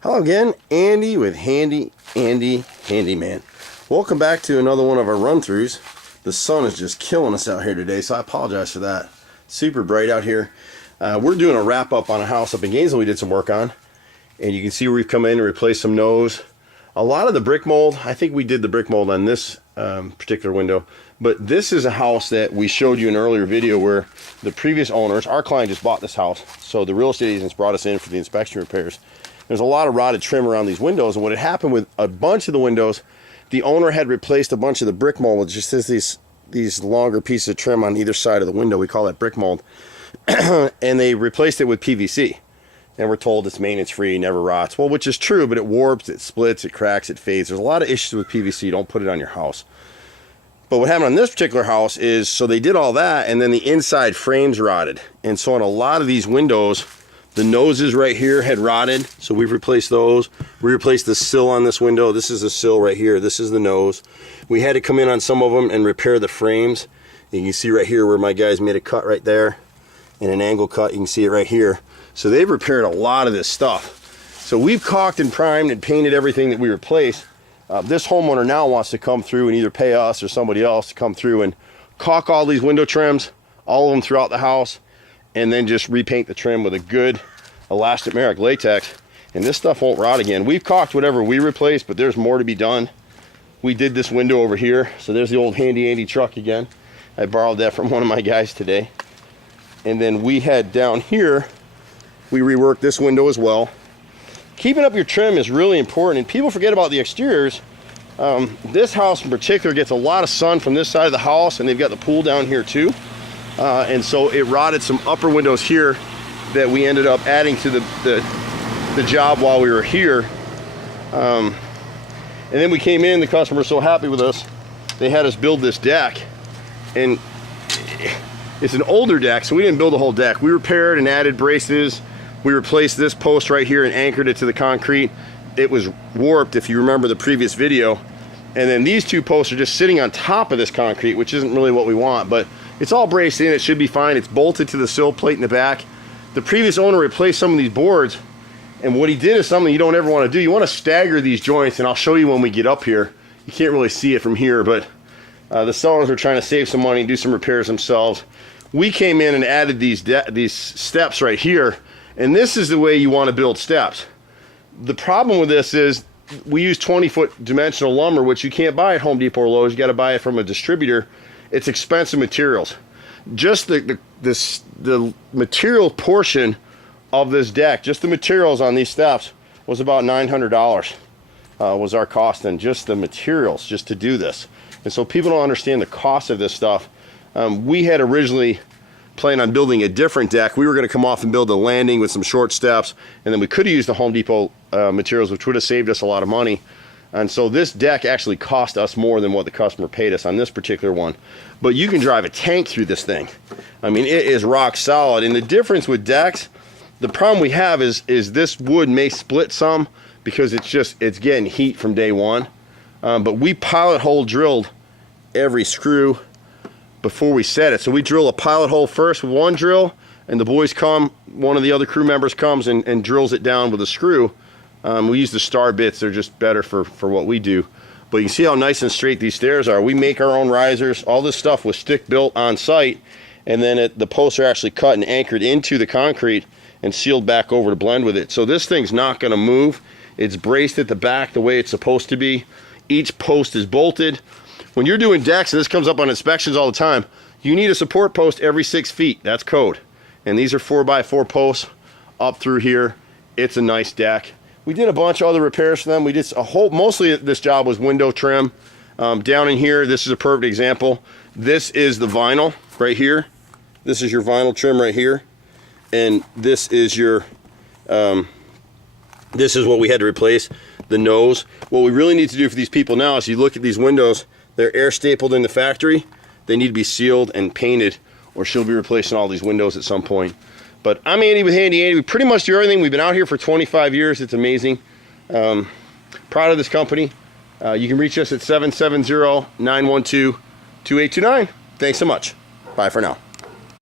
Hello again, Andy with Handy Andy Handyman. Welcome back to another one of our run-throughs. The sun is just killing us out here today, so I apologize for that. Super bright out here. We're doing a wrap-up on a house up in Gainesville we did some work on. And you can see where we've come in and replaced some nose. A lot of the brick mold, I think we did the brick mold on this particular window. But this is a house that we showed you in an earlier video where the previous owners, our client just bought this house. So the real estate agents brought us in for the inspection repairs. There's a lot of rotted trim around these windows, and what had happened with a bunch of the windows, the owner had replaced a bunch of the brick mold with just these longer pieces of trim on either side of the window. We call that brick mold. And they replaced it with PVC. And we're told it's maintenance free, never rots. Well, which is true, but it warps, it splits, it cracks, it fades. There's a lot of issues with PVC. Don't put it on your house. But what happened on this particular house is, so they did all that, and then the inside frames rotted. And so on a lot of these windows, the noses right here had rotted, so we've replaced those. We replaced the sill on this window. This is the sill right here. This is the nose. We had to come in on some of them and repair the frames. You can see right here where my guys made a cut right there, and an angle cut. You can see it right here. So they've repaired a lot of this stuff. So we've caulked and primed and painted everything that we replaced. This homeowner now wants to come through and either pay us or somebody else to come through and caulk all these window trims, all of them throughout the house, and then just repaint the trim with a good elastomeric latex, and this stuff won't rot again. We've caulked whatever we replaced, but there's more to be done. We did this window over here, so there's the old Handy Andy truck again. I borrowed that from one of my guys today. And then we had down here, we reworked this window as well. Keeping up your trim is really important, and people forget about the exteriors. This house in particular gets a lot of sun from this side of the house, and they've got the pool down here too. And so it rotted some upper windows here that we ended up adding to the job while we were here. And then we came in, the customer was so happy with us, they had us build this deck. And it's an older deck, so we didn't build the whole deck. We repaired and added braces. We replaced this post right here and anchored it to the concrete. It was warped, if you remember the previous video. And then these two posts are just sitting on top of this concrete, which isn't really what we want, but it's all braced in, it should be fine. It's bolted to the sill plate in the back. The previous owner replaced some of these boards, and what he did is something you don't ever want to do. You want to stagger these joints, and I'll show you when we get up here. You can't really see it from here, but the sellers are trying to save some money, do some repairs themselves. We came in and added these steps right here, and this is the way you want to build steps. The problem with this is we use 20-foot dimensional lumber, which you can't buy at Home Depot or Lowe's. You got to buy it from a distributor. It's expensive materials. Just the material portion of this deck, just the materials on these steps, was about $900 was our cost, and just the materials just to do this. And so people don't understand the cost of this stuff. We had originally planned on building a different deck. We were going to come off and build a landing with some short steps, and then we could have used the Home Depot materials, which would have saved us a lot of money. And so this deck actually cost us more than what the customer paid us on this particular one. But you can drive a tank through this thing. I mean, it is rock solid. And the difference with decks, the problem we have is this wood may split some because it's getting heat from day one. But we pilot hole drilled every screw before we set it. So we drill a pilot hole first with one drill, and the boys come, one of the other crew members comes and drills it down with a screw. We use the star bits. They're just better for what we do. But you can see how nice and straight these stairs are. We make our own risers. All this stuff was stick built on site, and then the posts are actually cut and anchored into the concrete and sealed back over to blend with it. So this thing's not going to move. It's braced at the back the way it's supposed to be. Each post is bolted. When you're doing decks, and this comes up on inspections all the time, you need a support post every 6 feet. That's code. And these are 4x4 posts up through here. It's a nice deck. We did a bunch of other repairs for them. We did mostly this job was window trim. Down in here, this is a perfect example. This is the vinyl right here. This is your vinyl trim right here. And this is your, this is what we had to replace, the nose. What we really need to do for these people now is you look at these windows, they're air stapled in the factory. They need to be sealed and painted, or she'll be replacing all these windows at some point. But I'm Andy with Handy Andy. We pretty much do everything. We've been out here for 25 years. It's amazing. Proud of this company. You can reach us at 770-912-2829. Thanks so much. Bye for now.